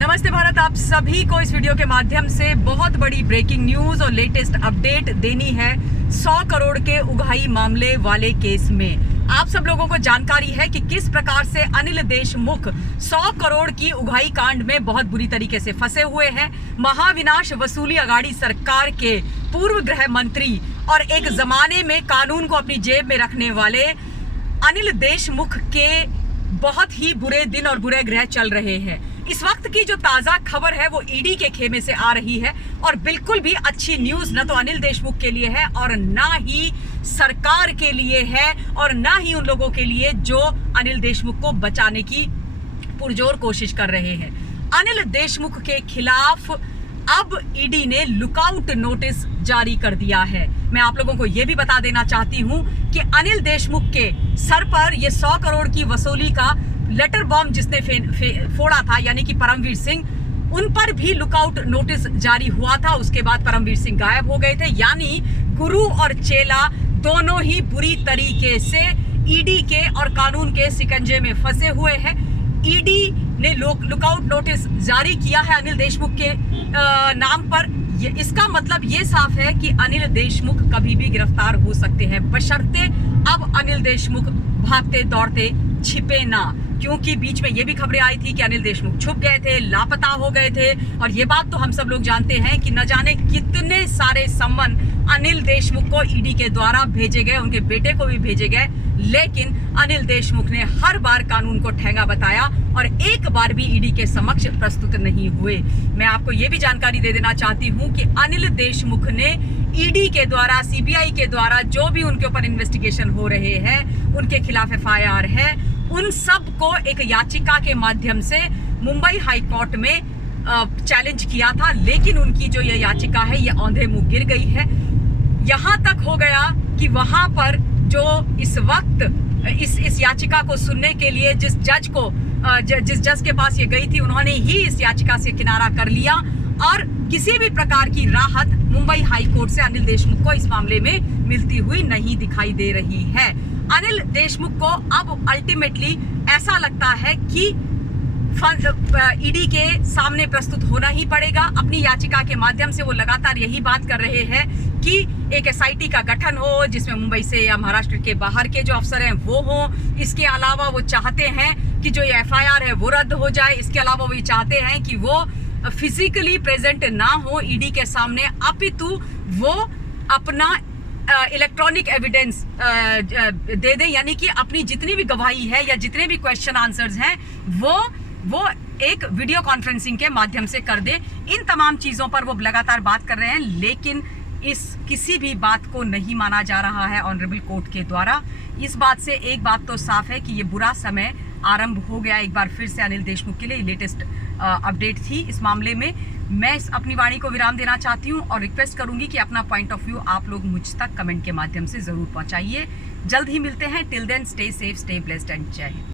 नमस्ते भारत, आप सभी को इस वीडियो के माध्यम से बहुत बड़ी ब्रेकिंग न्यूज और लेटेस्ट अपडेट देनी है। 100 करोड़ के उगाही मामले वाले केस में आप सब लोगों को जानकारी है कि किस प्रकार से अनिल देशमुख 100 करोड़ की उगाही कांड में बहुत बुरी तरीके से फंसे हुए हैं। महाविनाश वसूली अघाड़ी सरकार के पूर्व गृह मंत्री और एक जमाने में कानून को अपनी जेब में रखने वाले अनिल देशमुख के बहुत ही बुरे दिन और बुरे ग्रह चल रहे हैं। इस वक्त की जो ताजा खबर है वो ईडी के खेमे से आ रही है और बिल्कुल भी अच्छी न्यूज न तो अनिल देशमुख के लिए है और ना ही सरकार के लिए है और ना ही उन लोगों के लिए जो अनिल देशमुख को बचाने की पुरजोर कोशिश कर रहे हैं। अनिल देशमुख के खिलाफ अब ईडी ने लुकआउट नोटिस जारी कर दिया है। मैं आप लोगों को यह भी बता देना चाहती हूं कि अनिल देशमुख के सर पर यह 100 करोड़ की वसूली का लेटर बॉम्ब जिसने फोड़ा था, यानी कि परमवीर सिंह, उन पर भी लुकआउट नोटिस जारी हुआ था। उसके बाद परमवीर सिंह गायब हो गए थे, यानी गुरु और चेला दोनों ही बुरी तरीके से ईडी के और कानून के शिकंजे में फंसे हुए हैं। ईडी ने लुकआउट नोटिस जारी किया है अनिल देशमुख के नाम पर। इसका मतलब ये साफ है कि अनिल देशमुख कभी भी गिरफ्तार हो सकते हैं, बशर्ते अब अनिल देशमुख भागते दौड़ते छिपे ना, क्योंकि बीच में ये भी खबरें आई थी कि अनिल देशमुख छुप गए थे, लापता हो गए थे। और ये बात तो हम सब लोग जानते हैं कि न जाने कितने सारे सम्मन अनिल देशमुख को ईडी के द्वारा भेजे गए, उनके बेटे को भी भेजे गए, लेकिन अनिल देशमुख ने हर बार कानून को ठेंगा बताया और एक बार भी ईडी के समक्ष प्रस्तुत नहीं हुए। मैं आपको ये भी जानकारी दे देना चाहती हूँ कि अनिल देशमुख ने ईडी के द्वारा, सीबीआई के द्वारा जो भी उनके ऊपर इन्वेस्टिगेशन हो रहे हैं, उनके खिलाफ एफआईआर है, उन सब को एक याचिका के माध्यम से मुंबई हाई कोर्ट में चैलेंज किया था, लेकिन उनकी जो ये याचिका है ये औंधे मुंह गिर गई है। यहां तक हो गया कि वहां पर जो इस वक्त इस याचिका को सुनने के लिए जिस जज के पास ये गई थी, उन्होंने ही इस याचिका से किनारा कर लिया और किसी भी प्रकार की राहत मुंबई हाई कोर्ट से अनिल देशमुख को इस मामले में मिलती हुई नहीं दिखाई दे रही है। अनिल देशमुख को अब अल्टीमेटली ऐसा लगता है कि ईडी के सामने प्रस्तुत होना ही पड़ेगा। अपनी याचिका के माध्यम से वो लगातार यही बात कर रहे हैं कि एक एसआईटी का गठन हो जिसमें मुंबई से या महाराष्ट्र के बाहर के जो अफसर हैं वो हो। इसके अलावा वो चाहते हैं कि जो ये एफआईआर है वो रद्द हो जाए। इसके अलावा वो ये चाहते हैं कि वो फिजिकली प्रेजेंट ना हो ईडी के सामने, अपितु वो अपना इलेक्ट्रॉनिक एविडेंस दे दें, यानी कि अपनी जितनी भी गवाही है या जितने भी क्वेश्चन आंसर्स हैं वो एक वीडियो कॉन्फ्रेंसिंग के माध्यम से कर दे। इन तमाम चीजों पर वो लगातार बात कर रहे हैं, लेकिन इस किसी भी बात को नहीं माना जा रहा है ऑनरेबल कोर्ट के द्वारा। इस बात से एक बात तो साफ है कि ये बुरा समय आरंभ हो गया एक बार फिर से अनिल देशमुख के लिए। लेटेस्ट अपडेट थी इस मामले में। मैं अपनी वाणी को विराम देना चाहती हूँ और रिक्वेस्ट करूंगी कि अपना पॉइंट ऑफ व्यू आप लोग मुझ तक कमेंट के माध्यम से जरूर पहुंचाइए। जल्द ही मिलते हैं। Till then stay safe, stay blessed and जय हिंद।